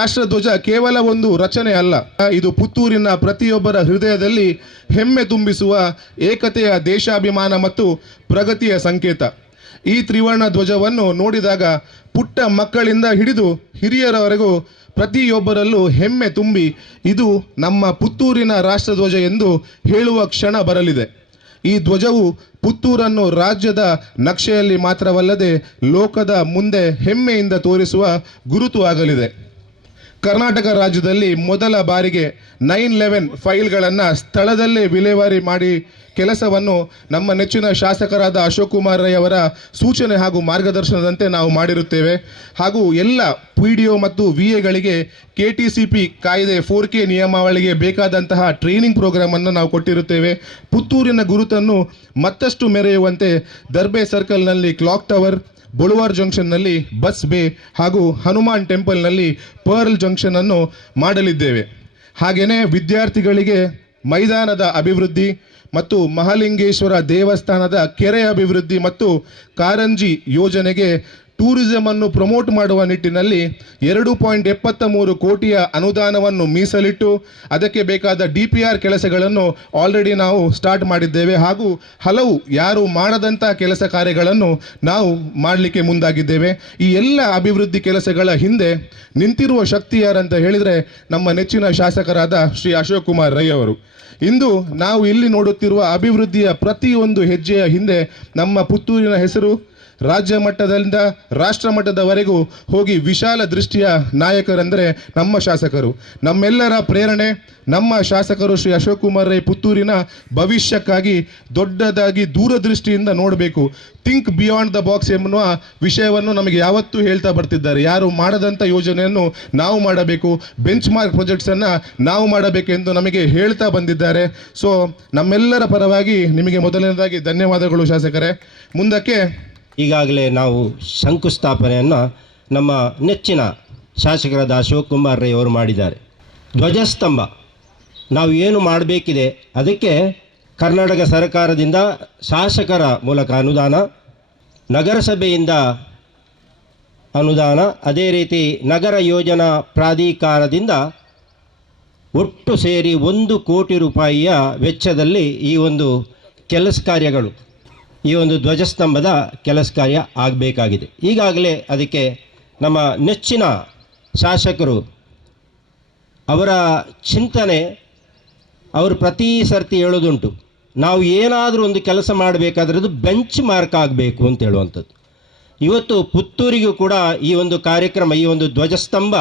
ರಾಷ್ಟ್ರಧ್ವಜ ಕೇವಲ ಒಂದು ರಚನೆ ಅಲ್ಲ. ಇದು ಪುತ್ತೂರಿನ ಪ್ರತಿಯೊಬ್ಬರ ಹೃದಯದಲ್ಲಿ ಹೆಮ್ಮೆ ತುಂಬಿಸುವ ಏಕತೆಯ ದೇಶಾಭಿಮಾನ ಮತ್ತು ಪ್ರಗತಿಯ ಸಂಕೇತ. ಈ ತ್ರಿವರ್ಣ ಧ್ವಜವನ್ನು ನೋಡಿದಾಗ ಪುಟ್ಟ ಮಕ್ಕಳಿಂದ ಹಿಡಿದು ಹಿರಿಯರವರೆಗೂ ಪ್ರತಿಯೊಬ್ಬರಲ್ಲೂ ಹೆಮ್ಮೆ ತುಂಬಿ ಇದು ನಮ್ಮ ಪುತ್ತೂರಿನ ರಾಷ್ಟ್ರಧ್ವಜ ಎಂದು ಹೇಳುವ ಕ್ಷಣ ಬರಲಿದೆ. ಈ ಧ್ವಜವು ಪುತ್ತೂರನ್ನು ರಾಜ್ಯದ ನಕ್ಷೆಯಲ್ಲಿ ಮಾತ್ರವಲ್ಲದೆ ಲೋಕದ ಮುಂದೆ ಹೆಮ್ಮೆಯಿಂದ ತೋರಿಸುವ ಗುರುತು ಆಗಲಿದೆ. ಕರ್ನಾಟಕ ರಾಜ್ಯದಲ್ಲಿ ಮೊದಲ ಬಾರಿಗೆ ನೈನ್ ಲೆವೆನ್ ಫೈಲ್ಗಳನ್ನು ಸ್ಥಳದಲ್ಲೇ ವಿಲೇವಾರಿ ಮಾಡಿ ಕೆಲಸವನ್ನು ನಮ್ಮ ನೆಚ್ಚಿನ ಶಾಸಕರಾದ ಅಶೋಕ್ ಕುಮಾರ್ ರೈ ಅವರ ಸೂಚನೆ ಹಾಗೂ ಮಾರ್ಗದರ್ಶನದಂತೆ ನಾವು ಮಾಡಿರುತ್ತೇವೆ. ಹಾಗೂ ಎಲ್ಲ ಪಿ ಡಿ ಒ ಮತ್ತು ವಿ ಎಗಳಿಗೆ ಕೆ ಟಿ ಸಿ ಪಿ ಕಾಯ್ದೆ ಫೋರ್ ಕೆ ನಿಯಮಾವಳಿಗೆ ಬೇಕಾದಂತಹ ಟ್ರೈನಿಂಗ್ ಪ್ರೋಗ್ರಾಮನ್ನು ನಾವು ಕೊಟ್ಟಿರುತ್ತೇವೆ. ಪುತ್ತೂರಿನ ಗುರುತನ್ನು ಮತ್ತಷ್ಟು ಮೆರೆಯುವಂತೆ ದರ್ಬೆ ಸರ್ಕಲ್ನಲ್ಲಿ ಕ್ಲಾಕ್ ಟವರ್ ಬೊಳುವಾರ್ ಜಂಕ್ಷನ್ನಲ್ಲಿ ಬಸ್ ಬೇ ಹಾಗೂ ಹನುಮಾನ್ ಟೆಂಪಲ್ನಲ್ಲಿ ಪರ್ಲ್ ಜಂಕ್ಷನ್ ಅನ್ನು ಮಾಡಲಿದ್ದೇವೆ. ಹಾಗೆಯೇ ವಿದ್ಯಾರ್ಥಿಗಳಿಗೆ ಮೈದಾನದ ಅಭಿವೃದ್ಧಿ ಮತ್ತು ಮಹಾಲಿಂಗೇಶ್ವರ ದೇವಸ್ಥಾನದ ಕೆರೆ ಅಭಿವೃದ್ಧಿ ಮತ್ತು ಕಾರಂಜಿ ಯೋಜನೆಗೆ ಟೂರಿಸಂ ಅನ್ನು ಪ್ರಮೋಟ್ ಮಾಡುವ ನಿಟ್ಟಿನಲ್ಲಿ ಎರಡು ಪಾಯಿಂಟ್ ಎಪ್ಪತ್ತ ಮೂರು ಕೋಟಿಯ ಅನುದಾನವನ್ನು ಮೀಸಲಿಟ್ಟು ಅದಕ್ಕೆ ಬೇಕಾದ ಡಿ ಪಿ ಆರ್ ಕೆಲಸಗಳನ್ನು ಆಲ್ರೆಡಿ ನಾವು ಸ್ಟಾರ್ಟ್ ಮಾಡಿದ್ದೇವೆ ಹಾಗೂ ಹಲವು ಯಾರು ಮಾಡದಂಥ ಕೆಲಸ ಕಾರ್ಯಗಳನ್ನು ನಾವು ಮಾಡಲಿಕ್ಕೆ ಮುಂದಾಗಿದ್ದೇವೆ. ಈ ಎಲ್ಲ ಅಭಿವೃದ್ಧಿ ಕೆಲಸಗಳ ಹಿಂದೆ ನಿಂತಿರುವ ಶಕ್ತಿ ಯಾರಂತ ಹೇಳಿದರೆ ನಮ್ಮ ನೆಚ್ಚಿನ ಶಾಸಕರಾದ ಶ್ರೀ ಅಶೋಕ್ ಕುಮಾರ್ ರೈ ಅವರು. ಇಂದು ನಾವು ಇಲ್ಲಿ ನೋಡುತ್ತಿರುವ ಅಭಿವೃದ್ಧಿಯ ಪ್ರತಿಯೊಂದು ಹೆಜ್ಜೆಯ ಹಿಂದೆ ನಮ್ಮ ಪುತ್ತೂರಿನ ಹೆಸರು ರಾಜ್ಯ ಮಟ್ಟದಿಂದ ರಾಷ್ಟ್ರ ಮಟ್ಟದವರೆಗೂ ಹೋಗಿ ವಿಶಾಲ ದೃಷ್ಟಿಯ ನಾಯಕರೆಂದರೆ ನಮ್ಮ ಶಾಸಕರು. ನಮ್ಮೆಲ್ಲರ ಪ್ರೇರಣೆ, ನಮ್ಮ ಶಾಸಕರು ಶ್ರೀ ಅಶೋಕ್ ಕುಮಾರ್ ರೈ ಪುತ್ತೂರಿನ ಭವಿಷ್ಯಕ್ಕಾಗಿ ದೊಡ್ಡದಾಗಿ ದೂರದೃಷ್ಟಿಯಿಂದ ನೋಡಬೇಕು. ಥಿಂಕ್ ಬಿಯಾಂಡ್ ದ ಬಾಕ್ಸ್ ಎನ್ನುವ ವಿಷಯವನ್ನು ನಮಗೆ ಯಾವತ್ತೂ ಹೇಳ್ತಾ ಬರ್ತಿದ್ದಾರೆ. ಯಾರು ಮಾಡದಂಥ ಯೋಜನೆಯನ್ನು ನಾವು ಮಾಡಬೇಕು. ಬೆಂಚ್ ಮಾರ್ಕ್ ಪ್ರಾಜೆಕ್ಟ್ಸನ್ನು ನಾವು ಮಾಡಬೇಕೆಂದು ನಮಗೆ ಹೇಳ್ತಾ ಬಂದಿದ್ದಾರೆ. ಸೊ ನಮ್ಮೆಲ್ಲರ ಪರವಾಗಿ ನಿಮಗೆ ಮೊದಲನೇದಾಗಿ ಧನ್ಯವಾದಗಳು ಶಾಸಕರೇ. ಮುಂದಕ್ಕೆ ಈಗಾಗಲೇ ನಾವು ಶಂಕುಸ್ಥಾಪನೆಯನ್ನು ನಮ್ಮ ನೆಚ್ಚಿನ ಶಾಸಕರಾದ ಅಶೋಕ್ ಕುಮಾರ್ ರೈ ಅವರು ಮಾಡಿದ್ದಾರೆ. ಧ್ವಜಸ್ತಂಭ. ನಾವು ಏನು ಮಾಡಬೇಕಿದೆ ಅದಕ್ಕೆ ಕರ್ನಾಟಕ ಸರ್ಕಾರದಿಂದ ಶಾಸಕರ ಮೂಲಕ ಅನುದಾನ, ನಗರಸಭೆಯಿಂದ ಅನುದಾನ, ಅದೇ ರೀತಿ ನಗರ ಯೋಜನಾ ಪ್ರಾಧಿಕಾರದಿಂದ ಒಟ್ಟು ಸೇರಿ ಒಂದು ಕೋಟಿ ರೂಪಾಯಿಯ ವೆಚ್ಚದಲ್ಲಿ ಈ ಒಂದು ಕೆಲಸ ಕಾರ್ಯಗಳು. ಈ ಒಂದು ಧ್ವಜಸ್ತಂಭದ ಕೆಲಸ ಕಾರ್ಯ ಆಗಬೇಕಾಗಿದೆ. ಈಗಾಗಲೇ ಅದಕ್ಕೆ ನಮ್ಮ ನೆಚ್ಚಿನ ಶಾಸಕರು ಅವರ ಚಿಂತನೆ ಅವರು ಪ್ರತಿ ಸರ್ತಿ ಹೇಳೋದುಂಟು ನಾವು ಏನಾದರೂ ಒಂದು ಕೆಲಸ ಮಾಡಬೇಕಾದ್ರೆ ಅದು ಬೆಂಚ್ ಮಾರ್ಕ್ ಆಗಬೇಕು ಅಂತ ಹೇಳುವಂಥದ್ದು. ಇವತ್ತು ಪುತ್ತೂರಿಗೂ ಕೂಡ ಈ ಒಂದು ಕಾರ್ಯಕ್ರಮ, ಈ ಒಂದು ಧ್ವಜಸ್ತಂಭ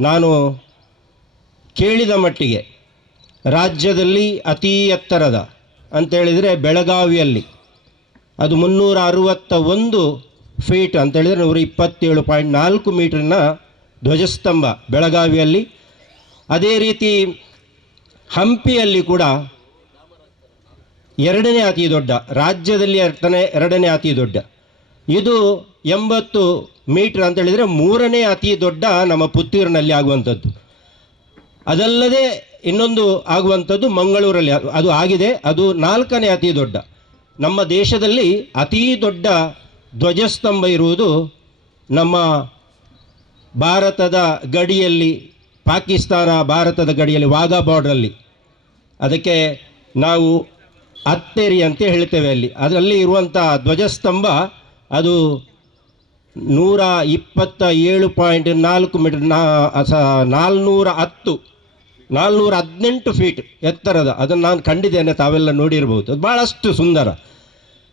ನಾನು ಕೇಳಿದ ಮಟ್ಟಿಗೆ ರಾಜ್ಯದಲ್ಲಿ ಅತೀ ಎತ್ತರದ ಅಂತೇಳಿದರೆ ಬೆಳಗಾವಿಯಲ್ಲಿ ಅದು ಮುನ್ನೂರ ಅರುವತ್ತ ಒಂದು ಫೀಟ್ ಅಂತೇಳಿದರೆ ನೂರ ಇಪ್ಪತ್ತೇಳು ಪಾಯಿಂಟ್ ನಾಲ್ಕು ಮೀಟ್ರನ್ನ ಧ್ವಜಸ್ತಂಭ ಬೆಳಗಾವಿಯಲ್ಲಿ. ಅದೇ ರೀತಿ ಹಂಪಿಯಲ್ಲಿ ಕೂಡ ಎರಡನೇ ಅತಿ ದೊಡ್ಡ, ರಾಜ್ಯದಲ್ಲಿ ಎರಡನೇ ಎರಡನೇ ಅತಿ ದೊಡ್ಡ. ಇದು ಎಂಬತ್ತು ಮೀಟ್ರ್ ಅಂತ ಹೇಳಿದರೆ ಮೂರನೇ ಅತಿ ದೊಡ್ಡ ನಮ್ಮ ಪುತ್ತೂರಿನಲ್ಲಿ ಆಗುವಂಥದ್ದು. ಅದಲ್ಲದೆ ಇನ್ನೊಂದು ಆಗುವಂಥದ್ದು ಮಂಗಳೂರಲ್ಲಿ ಅದು- ಅದು ಆಗಿದೆ, ಅದು ನಾಲ್ಕನೇ ಅತಿ ದೊಡ್ಡ. ನಮ್ಮ ದೇಶದಲ್ಲಿ ಅತೀ ದೊಡ್ಡ ಧ್ವಜಸ್ತಂಭ ಇರುವುದು ನಮ್ಮ ಭಾರತದ ಗಡಿಯಲ್ಲಿ, ಪಾಕಿಸ್ತಾನ ಭಾರತದ ಗಡಿಯಲ್ಲಿ, ವಾಘಾ ಬಾರ್ಡ್ರಲ್ಲಿ ಅದಕ್ಕೆ ನಾವು ಅತ್ತೇರಿ ಅಂತ ಹೇಳ್ತೇವೆ ಅಲ್ಲಿ. ಅದರಲ್ಲಿ ಇರುವಂಥ ಧ್ವಜಸ್ತಂಭ ಅದು ನೂರ ಇಪ್ಪತ್ತ ಏಳು ಪಾಯಿಂಟ್ ನಾಲ್ಕು ಮೀಟರ್, ನಾ ನಾಲ್ನೂರ ಹತ್ತು ನಾಲ್ನೂರ ಹದಿನೆಂಟು ಫೀಟ್ ಎತ್ತರದ, ಅದನ್ನು ನಾನು ಕಂಡಿದ್ದೇನೆ, ತಾವೆಲ್ಲ ನೋಡಿರಬಹುದು ಅದು ಭಾಳಷ್ಟು ಸುಂದರ.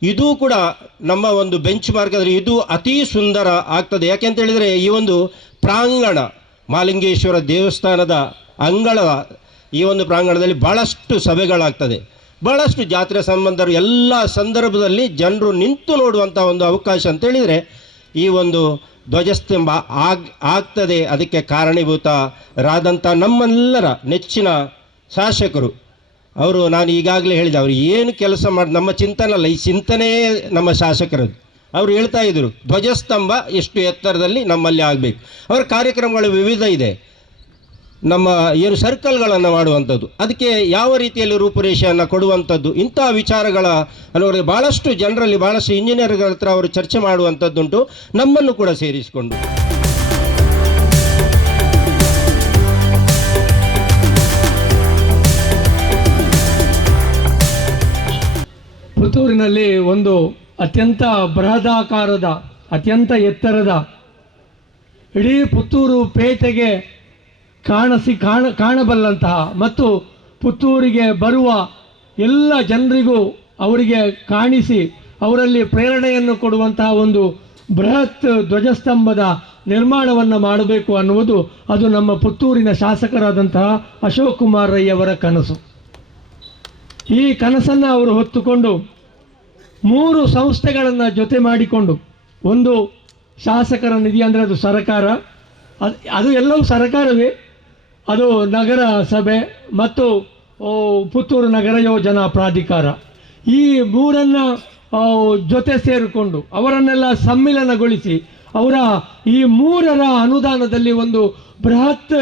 ಇದು ಕೂಡ ನಮ್ಮ ಒಂದು ಬೆಂಚ್ ಮಾರ್ಕ್ ಆದರೆ ಇದು ಅತಿ ಸುಂದರ ಆಗ್ತದೆ. ಯಾಕೆಂತ ಹೇಳಿದರೆ, ಈ ಒಂದು ಪ್ರಾಂಗಣ, ಮಾಲಿಂಗೇಶ್ವರ ದೇವಸ್ಥಾನದ ಅಂಗಳ, ಈ ಒಂದು ಪ್ರಾಂಗಣದಲ್ಲಿ ಭಾಳಷ್ಟು ಸಭೆಗಳಾಗ್ತದೆ. ಭಾಳಷ್ಟು ಜಾತ್ರೆ ಸಂಬಂಧರು, ಎಲ್ಲ ಸಂದರ್ಭದಲ್ಲಿ ಜನರು ನಿಂತು ನೋಡುವಂಥ ಒಂದು ಅವಕಾಶ ಅಂತ ಹೇಳಿದರೆ, ಈ ಒಂದು ಧ್ವಜಸ್ತಂಭ ಆಗ್, ಆಗ್ತದೆ. ಅದಕ್ಕೆ ಕಾರಣೀಭೂತರಾದಂಥ ನಮ್ಮೆಲ್ಲರ ನೆಚ್ಚಿನ ಶಾಸಕರು. ಅವರು ನಾನು ಈಗಾಗಲೇ ಹೇಳಿದೆ, ಅವರು ಏನು ಕೆಲಸ ಮಾಡಿ, ನಮ್ಮ ಚಿಂತನೆ ಅಲ್ಲ, ಈ ಚಿಂತನೆಯೇ ನಮ್ಮ ಶಾಸಕರದ್ದು. ಅವರು ಹೇಳ್ತಾ ಇದ್ದರು ಧ್ವಜಸ್ತಂಭ ಎಷ್ಟು ಎತ್ತರದಲ್ಲಿ ನಮ್ಮಲ್ಲಿ ಆಗಬೇಕು. ಅವರ ಕಾರ್ಯಕ್ರಮಗಳು ವಿವಿಧ ಇದೆ. ನಮ್ಮ ಏನು ಸರ್ಕಲ್ಗಳನ್ನು ಮಾಡುವಂಥದ್ದು, ಅದಕ್ಕೆ ಯಾವ ರೀತಿಯಲ್ಲಿ ರೂಪುರೇಷೆಯನ್ನು ಕೊಡುವಂಥದ್ದು, ಇಂಥ ವಿಚಾರಗಳ ಅಲ್ಲವರೆಗೆ ಭಾಳಷ್ಟು ಜನರಲ್ಲಿ ಭಾಳಷ್ಟು ಇಂಜಿನಿಯರ್ಗಳ ಹತ್ರ ಅವರು ಚರ್ಚೆ ಮಾಡುವಂಥದ್ದುಂಟು, ನಮ್ಮನ್ನು ಕೂಡ ಸೇರಿಸಿಕೊಂಡು. ಪುತ್ತೂರಿನಲ್ಲಿ ಒಂದು ಅತ್ಯಂತ ಬೃಹದಾಕಾರದ, ಅತ್ಯಂತ ಎತ್ತರದ, ಇಡೀ ಪುತ್ತೂರು ಪೇಟೆಗೆ ಕಾಣಿಸಿ, ಕಾಣ, ಕಾಣಬಲ್ಲಂತಹ ಮತ್ತು ಪುತ್ತೂರಿಗೆ ಬರುವ ಎಲ್ಲ ಜನರಿಗೂ ಅವರಿಗೆ ಕಾಣಿಸಿ ಅವರಲ್ಲಿ ಪ್ರೇರಣೆಯನ್ನು ಕೊಡುವಂತಹ ಒಂದು ಬೃಹತ್ ಧ್ವಜಸ್ತಂಭದ ನಿರ್ಮಾಣವನ್ನು ಮಾಡಬೇಕು ಅನ್ನುವುದು ಅದು ನಮ್ಮ ಪುತ್ತೂರಿನ ಶಾಸಕರಾದಂತಹ ಅಶೋಕ್ ಕುಮಾರ್ ರೈಯವರ ಕನಸು. ಈ ಕನಸನ್ನು ಅವರು ಹೊತ್ತುಕೊಂಡು ಮೂರು ಸಂಸ್ಥೆಗಳನ್ನು ಜೊತೆ ಮಾಡಿಕೊಂಡು ಒಂದು ಶಾಸಕರ ನಿಧಿ ಅಂದರೆ ಅದು ಸರಕಾರ, ಅದು ಅದು ಎಲ್ಲವೂ ಸರ್ಕಾರವೇ ಅದು ನಗರ ಸಭೆ ಮತ್ತು ಪುತ್ತೂರು ನಗರ ಯೋಜನಾ ಪ್ರಾಧಿಕಾರ. ಈ ಮೂರನ್ನು ಜೊತೆ ಸೇರಿಕೊಂಡು, ಅವರನ್ನೆಲ್ಲ ಸಮ್ಮಿಲನಗೊಳಿಸಿ, ಅವರ ಈ ಮೂರರ ಅನುದಾನದಲ್ಲಿ ಒಂದು ಬೃಹತ್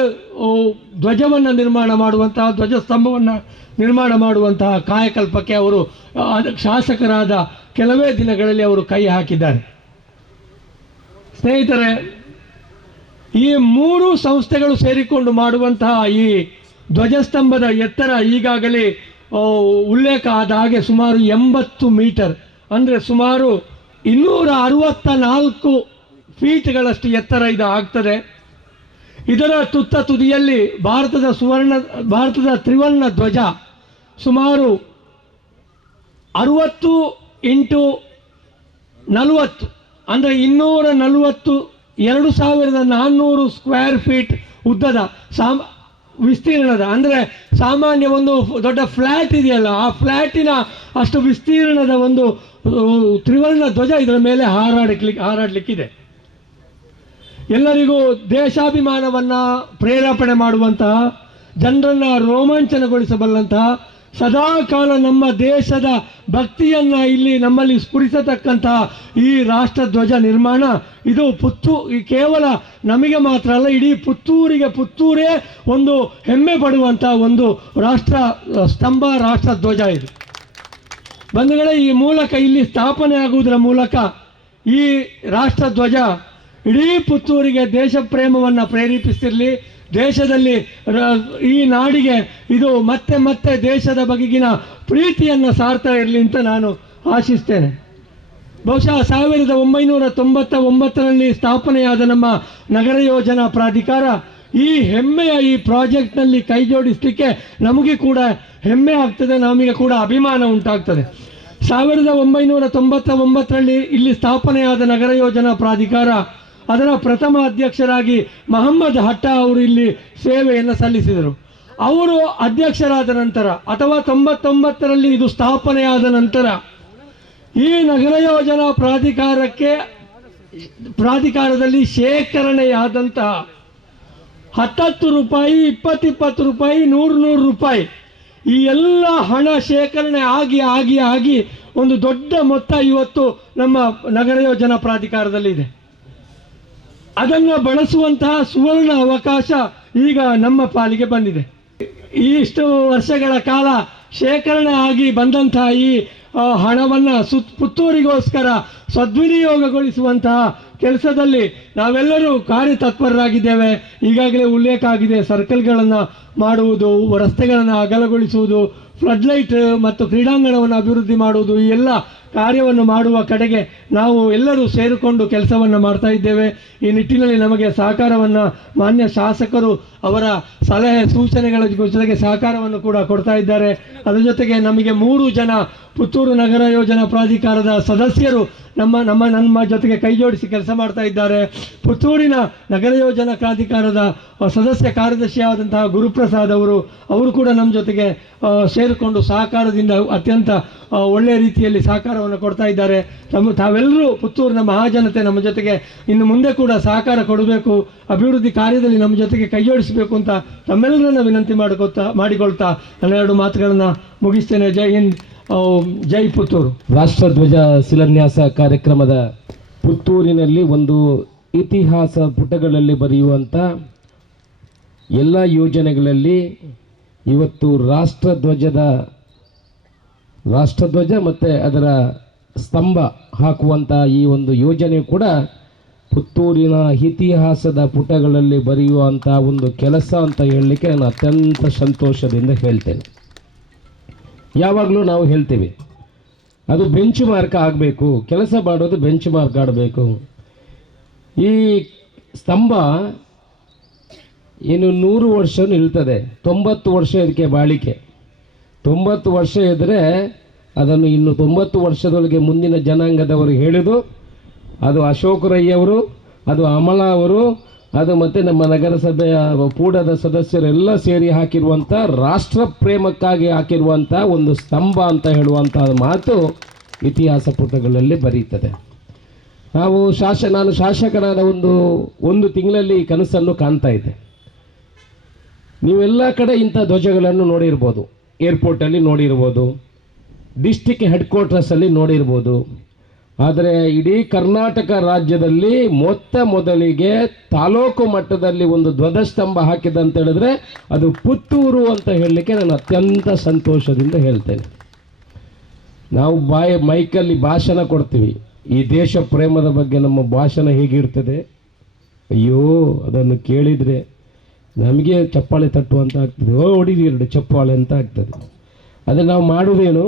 ಧ್ವಜವನ್ನು ನಿರ್ಮಾಣ ಮಾಡುವಂತಹ, ಧ್ವಜಸ್ತಂಭವನ್ನು ನಿರ್ಮಾಣ ಮಾಡುವಂತಹ ಕಾಯಕಲ್ಪಕ್ಕೆ ಅವರು ಶಾಸಕರಾದ ಕೆಲವೇ ದಿನಗಳಲ್ಲಿ ಅವರು ಕೈ ಹಾಕಿದ್ದಾರೆ. ಸ್ನೇಹಿತರೆ ಈ ಮೂರು ಸಂಸ್ಥೆಗಳು ಸೇರಿಕೊಂಡು ಮಾಡುವಂತಹ ಈ ಧ್ವಜಸ್ತಂಭದ ಎತ್ತರ ಈಗಾಗಲೇ ಉಲ್ಲೇಖ ಆದ ಹಾಗೆ ಸುಮಾರು ಎಂಬತ್ತು ಮೀಟರ್. ಅಂದರೆ ಸುಮಾರು ಇನ್ನೂರ ಅರವತ್ತ ನಾಲ್ಕು ಫೀಟ್ಗಳಷ್ಟು ಎತ್ತರ ಇದು ಆಗ್ತದೆ. ಇದರ ತುತ್ತ ತುದಿಯಲ್ಲಿ ಭಾರತದ ಸುವರ್ಣ, ಭಾರತದ ತ್ರಿವರ್ಣ ಧ್ವಜ ಸುಮಾರು ಅರುವತ್ತು ಇಂಟು ನಲವತ್ತು, ಅಂದರೆ ಇನ್ನೂರ ನಲವತ್ತು ಎರಡು ಸಾವಿರದ ನಾನ್ನೂರು ಸ್ಕ್ವೇರ್ ಫೀಟ್ ಉದ್ದದ ಸಾಮ, ವಿಸ್ತೀರ್ಣದ, ಅಂದರೆ ಸಾಮಾನ್ಯ ಒಂದು ದೊಡ್ಡ ಫ್ಲ್ಯಾಟ್ ಇದೆಯಲ್ಲ, ಆ ಫ್ಲ್ಯಾಟಿನ ಅಷ್ಟು ವಿಸ್ತೀರ್ಣದ ಒಂದು ತ್ರಿವರ್ಣ ಧ್ವಜ ಇದರ ಮೇಲೆ ಹಾರಾಡಲಿಕ್ಕೆ ಹಾರಾಡಲಿಕ್ಕಿದೆ. ಎಲ್ಲರಿಗೂ ದೇಶಾಭಿಮಾನವನ್ನು ಪ್ರೇರೇಪಣೆ ಮಾಡುವಂತಹ, ಜನರನ್ನು ರೋಮಾಂಚನಗೊಳಿಸಬಲ್ಲಂತಹ ಸದಾಕಾಲ ನಮ್ಮ ದೇಶದ ಭಕ್ತಿಯನ್ನು ಇಲ್ಲಿ ನಮ್ಮಲ್ಲಿ ಸ್ಫುರಿಸತಕ್ಕಂತಹ ಈ ರಾಷ್ಟ್ರಧ್ವಜ ನಿರ್ಮಾಣ. ಇದು ಪುತ್ತು ಕೇವಲ ನಮಗೆ ಮಾತ್ರ ಅಲ್ಲ, ಇಡೀ ಪುತ್ತೂರಿಗೆ ಪುತ್ತೂರೇ ಒಂದು ಹೆಮ್ಮೆ ಪಡುವಂಥ ಒಂದು ರಾಷ್ಟ್ರ, ಸ್ತಂಭ ರಾಷ್ಟ್ರಧ್ವಜ ಇದು. ಬಂಧುಗಳೇ, ಈ ಮೂಲಕ ಇಲ್ಲಿ ಸ್ಥಾಪನೆ ಆಗುವುದರ ಮೂಲಕ ಈ ರಾಷ್ಟ್ರಧ್ವಜ ಇಡೀ ಪುತ್ತೂರಿಗೆ ದೇಶ ಪ್ರೇಮವನ್ನು ಪ್ರೇರೇಪಿಸ್ತಿರಲಿ. ದೇಶದಲ್ಲಿ ಈ ನಾಡಿಗೆ ಇದು ಮತ್ತೆ ಮತ್ತೆ ದೇಶದ ಬಗೆಗಿನ ಪ್ರೀತಿಯನ್ನು ಸಾರ್ತಾ ಇರಲಿ ಅಂತ ನಾನು ಆಶಿಸ್ತೇನೆ. ಬಹುಶಃ ಸಾವಿರದ ಒಂಬೈನೂರ ತೊಂಬತ್ತ ಒಂಬತ್ತರಲ್ಲಿ ಸ್ಥಾಪನೆಯಾದ ನಮ್ಮ ನಗರ ಯೋಜನಾ ಪ್ರಾಧಿಕಾರ ಈ ಹೆಮ್ಮೆಯ ಈ ಪ್ರಾಜೆಕ್ಟ್ನಲ್ಲಿ ಕೈ ಜೋಡಿಸಲಿಕ್ಕೆ ನಮಗೆ ಕೂಡ ಹೆಮ್ಮೆ ಆಗ್ತದೆ, ನಮಗೆ ಕೂಡ ಅಭಿಮಾನ ಉಂಟಾಗ್ತದೆ. ಸಾವಿರದ ಒಂಬೈನೂರ ತೊಂಬತ್ತ ಒಂಬತ್ತರಲ್ಲಿ ಇಲ್ಲಿ ಸ್ಥಾಪನೆಯಾದ ನಗರ ಯೋಜನಾ ಪ್ರಾಧಿಕಾರ ಅದರ ಪ್ರಥಮ ಅಧ್ಯಕ್ಷರಾಗಿ ಮಹಮ್ಮದ್ ಹಟ್ಟ ಅವರು ಇಲ್ಲಿ ಸೇವೆಯನ್ನು ಸಲ್ಲಿಸಿದರು. ಅವರು ಅಧ್ಯಕ್ಷರಾದ ನಂತರ ಅಥವಾ ತೊಂಬತ್ತೊಂಬತ್ತರಲ್ಲಿ ಇದು ಸ್ಥಾಪನೆಯಾದ ನಂತರ ಈ ನಗರ ಯೋಜನಾ ಪ್ರಾಧಿಕಾರಕ್ಕೆ ಪ್ರಾಧಿಕಾರದಲ್ಲಿ ಶೇಖರಣೆಯಾದಂತಹ ಹತ್ತತ್ತು ರೂಪಾಯಿ, ಇಪ್ಪತ್ತಿಪ್ಪತ್ತು ರೂಪಾಯಿ, ನೂರು ನೂರು ರೂಪಾಯಿ ಈ ಎಲ್ಲ ಹಣ ಶೇಖರಣೆ ಆಗಿ ಆಗಿ ಆಗಿ ಒಂದು ದೊಡ್ಡ ಮೊತ್ತ ಇವತ್ತು ನಮ್ಮ ನಗರ ಯೋಜನಾ ಪ್ರಾಧಿಕಾರದಲ್ಲಿದೆ. ಅದನ್ನು ಬಳಸುವಂತಹ ಸುವರ್ಣ ಅವಕಾಶ ಈಗ ನಮ್ಮ ಪಾಲಿಗೆ ಬಂದಿದೆ. ಇಷ್ಟು ವರ್ಷಗಳ ಕಾಲ ಶೇಖರಣೆ ಆಗಿ ಬಂದಂತಹ ಈ ಹಣವನ್ನು ಸುತ್ ಪುತ್ತೂರಿಗೋಸ್ಕರ ಸದ್ವಿನಿಯೋಗಗೊಳಿಸುವಂತಹ ಕೆಲಸದಲ್ಲಿ ನಾವೆಲ್ಲರೂ ಕಾರ್ಯತತ್ಪರರಾಗಿದ್ದೇವೆ. ಈಗಾಗಲೇ ಉಲ್ಲೇಖ ಆಗಿದೆ, ಸರ್ಕಲ್ಗಳನ್ನು ಮಾಡುವುದು, ರಸ್ತೆಗಳನ್ನು ಅಗಲಗೊಳಿಸುವುದು ಫ್ಲಡ್ ಲೈಟ್ ಮತ್ತು ಕ್ರೀಡಾಂಗಣವನ್ನು ಅಭಿವೃದ್ಧಿ ಮಾಡುವುದು ಈ ಎಲ್ಲ ಕಾರ್ಯವನ್ನು ಮಾಡುವ ಕಡೆಗೆ ನಾವು ಎಲ್ಲರೂ ಸೇರಿಕೊಂಡು ಕೆಲಸವನ್ನು ಮಾಡ್ತಾ ಇದ್ದೇವೆ. ಈ ನಿಟ್ಟಿನಲ್ಲಿ ನಮಗೆ ಸಹಕಾರವನ್ನು ಮಾನ್ಯ ಶಾಸಕರು ಅವರ ಸಲಹೆ ಸೂಚನೆಗಳ ಜೊತೆಗೆ ಸಹಕಾರವನ್ನು ಕೂಡ ಕೊಡ್ತಾ ಇದ್ದಾರೆ. ಅದರ ಜೊತೆಗೆ ನಮಗೆ ಮೂರು ಜನ ಪುತ್ತೂರು ನಗರ ಯೋಜನಾ ಪ್ರಾಧಿಕಾರದ ಸದಸ್ಯರು ನಮ್ಮ ನಮ್ಮ ನಮ್ಮ ಜೊತೆಗೆ ಕೈಜೋಡಿಸಿ ಕೆಲಸ ಮಾಡ್ತಾ ಇದ್ದಾರೆ. ಪುತ್ತೂರಿನ ನಗರ ಯೋಜನಾ ಪ್ರಾಧಿಕಾರದ ಸದಸ್ಯ ಕಾರ್ಯದರ್ಶಿಯಾದಂತಹ ಗುರುಪ್ರಸಾದ್ ಅವರು ಅವರು ಕೂಡ ನಮ್ಮ ಜೊತೆಗೆ ಸೇರಿಕೊಂಡು ಸಹಕಾರದಿಂದ ಅತ್ಯಂತ ಒಳ್ಳೆಯ ರೀತಿಯಲ್ಲಿ ಸಹಕಾರವನ್ನು ಕೊಡ್ತಾ ಇದ್ದಾರೆ. ತಮ್ಮ, ತಾವೆಲ್ಲರೂ ಪುತ್ತೂರಿನ ಮಹಾಜನತೆ ನಮ್ಮ ಜೊತೆಗೆ ಇನ್ನು ಮುಂದೆ ಕೂಡ ಸಹಕಾರ ಕೊಡಬೇಕು, ಅಭಿವೃದ್ಧಿ ಕಾರ್ಯದಲ್ಲಿ ನಮ್ಮ ಜೊತೆಗೆ ಕೈಜೋಡಿಸಬೇಕು ಅಂತ ತಮ್ಮೆಲ್ಲರನ್ನ ವಿನಂತಿ ಮಾಡಿಕೊಳ್ತಾ ಮಾಡಿಕೊಳ್ತಾ ನನ್ನೆರಡು ಮಾತುಗಳನ್ನು ಮುಗಿಸ್ತೇನೆ. ಜೈ ಹಿಂದ್ ಜೈ ಪುತ್ತೂರು. ರಾಷ್ಟ್ರಧ್ವಜ ಶಿಲಾನ್ಯಾಸ ಕಾರ್ಯಕ್ರಮದ ಪುತ್ತೂರಿನಲ್ಲಿ ಒಂದು ಇತಿಹಾಸ ಪುಟಗಳಲ್ಲಿ ಬರೆಯುವಂಥ ಎಲ್ಲ ಯೋಜನೆಗಳಲ್ಲಿ ಇವತ್ತು ರಾಷ್ಟ್ರಧ್ವಜದ ರಾಷ್ಟ್ರಧ್ವಜ ಮತ್ತು ಅದರ ಸ್ತಂಭ ಹಾಕುವಂಥ ಈ ಒಂದು ಯೋಜನೆ ಕೂಡ ಪುತ್ತೂರಿನ ಇತಿಹಾಸದ ಪುಟಗಳಲ್ಲಿ ಬರೆಯುವಂಥ ಒಂದು ಕೆಲಸ ಅಂತ ಹೇಳಲಿಕ್ಕೆ ನಾನು ಅತ್ಯಂತ ಸಂತೋಷದಿಂದ ಹೇಳ್ತೇನೆ. ಯಾವಾಗಲೂ ನಾವು ಹೇಳ್ತೀವಿ, ಅದು ಬೆಂಚ್ ಮಾರ್ಕ್ ಆಗಬೇಕು, ಕೆಲಸ ಮಾಡೋದು ಬೆಂಚ್ ಮಾರ್ಕ್ ಆಡಬೇಕು. ಈ ಸ್ತಂಭ ಇನ್ನು ನೂರು ವರ್ಷ ನಿಲ್ತದೆ. ತೊಂಬತ್ತು ವರ್ಷ ಇದಕ್ಕೆ ಬಾಳಿಕೆ. ತೊಂಬತ್ತು ವರ್ಷ ಇದ್ದರೆ ಅದನ್ನು ಇನ್ನು ತೊಂಬತ್ತು ವರ್ಷದೊಳಗೆ ಮುಂದಿನ ಜನಾಂಗದವರು ಹೇಳಿದು ಅದು ಅಶೋಕ್ ರೈ ಅವರು ಅದು ಅಮಲ ಅವರು, ಅದು ಮತ್ತು ನಮ್ಮ ನಗರಸಭೆಯ ಪೂಡದ ಸದಸ್ಯರೆಲ್ಲ ಸೇರಿ ಹಾಕಿರುವಂಥ ರಾಷ್ಟ್ರ ಪ್ರೇಮಕ್ಕಾಗಿ ಹಾಕಿರುವಂಥ ಒಂದು ಸ್ತಂಭ ಅಂತ ಹೇಳುವಂಥ ಮಾತು ಇತಿಹಾಸ ಪುಟಗಳಲ್ಲಿ ಬರೀತದೆ. ನಾವು ಶಾಸ, ನಾನು ಶಾಸಕನಾದ ಒಂದು ಒಂದು ತಿಂಗಳಲ್ಲಿ ಕನಸನ್ನು ಕಾಣ್ತಾ ಇದ್ದೆ. ನೀವೆಲ್ಲ ಕಡೆ ಇಂಥ ಧ್ವಜಗಳನ್ನು ನೋಡಿರ್ಬೋದು. ಏರ್ಪೋರ್ಟಲ್ಲಿ ನೋಡಿರ್ಬೋದು. ಡಿಸ್ಟಿಕ್ ಹೆಡ್ ಕ್ವಾರ್ಟರ್ಸಲ್ಲಿ ನೋಡಿರ್ಬೋದು. ಆದರೆ ಇಡೀ ಕರ್ನಾಟಕ ರಾಜ್ಯದಲ್ಲಿ ಮೊತ್ತ ಮೊದಲಿಗೆ ತಾಲೂಕು ಮಟ್ಟದಲ್ಲಿ ಒಂದು ಧ್ವಜಸ್ತಂಭ ಹಾಕಿದೆ ಅಂತ ಹೇಳಿದ್ರೆ ಅದು ಪುತ್ತೂರು ಅಂತ ಹೇಳಲಿಕ್ಕೆ ನಾನು ಅತ್ಯಂತ ಸಂತೋಷದಿಂದ ಹೇಳ್ತೇನೆ. ನಾವು ಬಾಯ, ಮೈಕಲ್ಲಿ ಭಾಷಣ ಕೊಡ್ತೀವಿ. ಈ ದೇಶ ಪ್ರೇಮದ ಬಗ್ಗೆ ನಮ್ಮ ಭಾಷಣ ಹೇಗಿರ್ತದೆ? ಅಯ್ಯೋ, ಅದನ್ನು ಕೇಳಿದರೆ ನಮಗೆ ಚಪ್ಪಾಳೆ ತಟ್ಟುವಂತ ಆಗ್ತದೆ. ಓ ಹೊಡಿದಿ ಎರಡು ಚಪ್ಪಾಳೆ ಅಂತ ಆಗ್ತದೆ. ಅದೇ ನಾವು ಮಾಡುವುದೇನು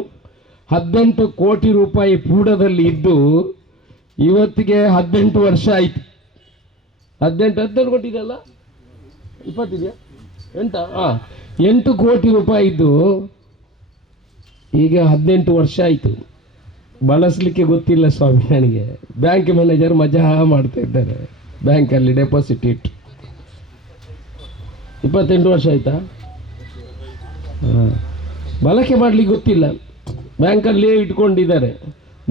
ಹದಿನೆಂಟು ಕೋಟಿ ರೂಪಾಯಿ ಪೂಡದಲ್ಲಿ ಇದ್ದು ಇವತ್ತಿಗೆ ಹದಿನೆಂಟು ವರ್ಷ ಆಯ್ತು. ಹದಿನೆಂಟು ಹದಿನೆಂಟು ಕೊಟ್ಟಿದೆಯಲ್ಲ ಇಪ್ಪತ್ತಿದೆಯಾ? ಎಂಟ? ಹಾಂ ಎಂಟು ಕೋಟಿ ರೂಪಾಯಿ ಇದ್ದು ಈಗ ಹದಿನೆಂಟು ವರ್ಷ ಆಯಿತು. ಬಳಸಲಿಕ್ಕೆ ಗೊತ್ತಿಲ್ಲ ಸ್ವಾಮಿ, ನನಗೆ. ಬ್ಯಾಂಕ್ ಮ್ಯಾನೇಜರ್ ಮಜಾ ಮಾಡ್ತಾ ಇದ್ದಾರೆ. ಬ್ಯಾಂಕಲ್ಲಿ ಡೆಪಾಸಿಟ್ ಇಟ್ಟು. ಇಪ್ಪತ್ತೆಂಟು ವರ್ಷ ಆಯ್ತಾ? ಹಾಂ. ಬಳಕೆ ಮಾಡಲಿಕ್ಕೆ ಗೊತ್ತಿಲ್ಲ. ಬ್ಯಾಂಕಲ್ಲೇ ಇಟ್ಕೊಂಡಿದ್ದಾರೆ.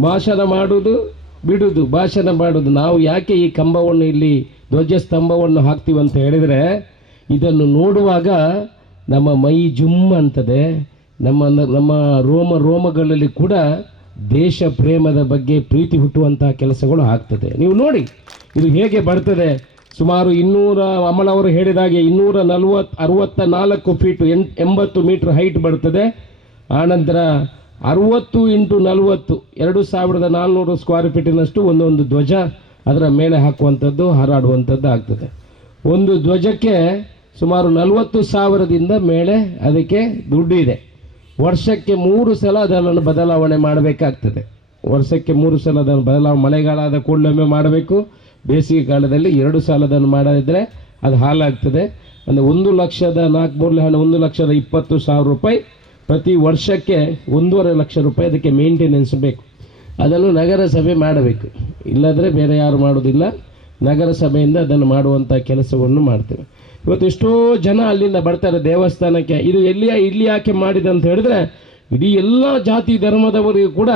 ಭಾಷಣ ಮಾಡುವುದು ಬಿಡುವುದು ಭಾಷಣ ಮಾಡುವುದು ನಾವು ಯಾಕೆ ಈ ಕಂಬವನ್ನು ಇಲ್ಲಿ ಧ್ವಜಸ್ತಂಭವನ್ನು ಹಾಕ್ತೀವಿ ಅಂತ ಹೇಳಿದರೆ, ಇದನ್ನು ನೋಡುವಾಗ ನಮ್ಮ ಮೈ ಜುಮ್ ಅಂತದೆ. ನಮ್ಮ ನಮ್ಮ ರೋಮ, ರೋಮಗಳಲ್ಲಿ ಕೂಡ ದೇಶ ಪ್ರೇಮದ ಬಗ್ಗೆ ಪ್ರೀತಿ ಹುಟ್ಟುವಂತಹ ಕೆಲಸಗಳು ಆಗ್ತದೆ. ನೀವು ನೋಡಿ, ಇದು ಹೇಗೆ ಬರ್ತದೆ. ಸುಮಾರು ಇನ್ನೂರ, ಅಮಲ ಅವರು ಹೇಳಿದಾಗೆ ಇನ್ನೂರ ನಲವತ್ ಅರವತ್ತ ನಾಲ್ಕು ಫೀಟ್ ಎಂಬತ್ತು ಮೀಟರ್ ಹೈಟ್ ಬರ್ತದೆ ಆನಂತರ ಅರುವತ್ತು ಇಂಟು ನಲವತ್ತು, ಎರಡು ಸಾವಿರದ ನಾಲ್ನೂರು ಸ್ಕ್ವೇರ್ ಫೀಟಿನಷ್ಟು ಒಂದೊಂದು ಧ್ವಜ ಅದರ ಮೇಲೆ ಹಾಕುವಂಥದ್ದು, ಹಾರಾಡುವಂಥದ್ದು ಆಗ್ತದೆ. ಒಂದು ಧ್ವಜಕ್ಕೆ ಸುಮಾರು ನಲವತ್ತು ಸಾವಿರದಿಂದ ಮೇಲೆ ಅದಕ್ಕೆ ದುಡ್ಡು ಇದೆ. ವರ್ಷಕ್ಕೆ ಮೂರು ಸಲ ಅದನ್ನು ಬದಲಾವಣೆ ಮಾಡಬೇಕಾಗ್ತದೆ. ವರ್ಷಕ್ಕೆ ಮೂರು ಸಲ ಅದನ್ನು ಬದಲಾವಣೆ ಮಳೆಗಾಲ ಆದ ಕೂಡಲೊಮ್ಮೆ ಮಾಡಬೇಕು. ಬೇಸಿಗೆ ಕಾಲದಲ್ಲಿ ಎರಡು ಸಾಲದನ್ನು ಮಾಡದಿದ್ದರೆ ಅದು ಹಾಲಾಗ್ತದೆ ಅಂದರೆ ಒಂದು ಲಕ್ಷದ ನಾಲ್ಕು ಮೂರಲೆ ಹಣ, ಒಂದು ಲಕ್ಷದ ಇಪ್ಪತ್ತು ಸಾವಿರ ರೂಪಾಯಿ ಪ್ರತಿ ವರ್ಷಕ್ಕೆ ಒಂದೂವರೆ ಲಕ್ಷ ರೂಪಾಯಿ ಅದಕ್ಕೆ ಮೇಂಟೆನೆನ್ಸ್ ಬೇಕು. ಅದನ್ನು ನಗರಸಭೆ ಮಾಡಬೇಕು. ಇಲ್ಲದ್ರೆ ಬೇರೆ ಯಾರು ಮಾಡೋದಿಲ್ಲ ನಗರಸಭೆಯಿಂದ ಅದನ್ನು ಮಾಡುವಂಥ ಕೆಲಸವನ್ನು ಮಾಡ್ತೇವೆ. ಇವತ್ತು ಎಷ್ಟೋ ಜನ ಅಲ್ಲಿಂದ ಬರ್ತಾರೆ ದೇವಸ್ಥಾನಕ್ಕೆ. ಇದು ಎಲ್ಲಿ ಇಲ್ಲಿ ಯಾಕೆ ಮಾಡಿದೆ ಅಂತ ಹೇಳಿದ್ರೆ, ಇಡೀ ಎಲ್ಲ ಜಾತಿ ಧರ್ಮದವರಿಗೂ ಕೂಡ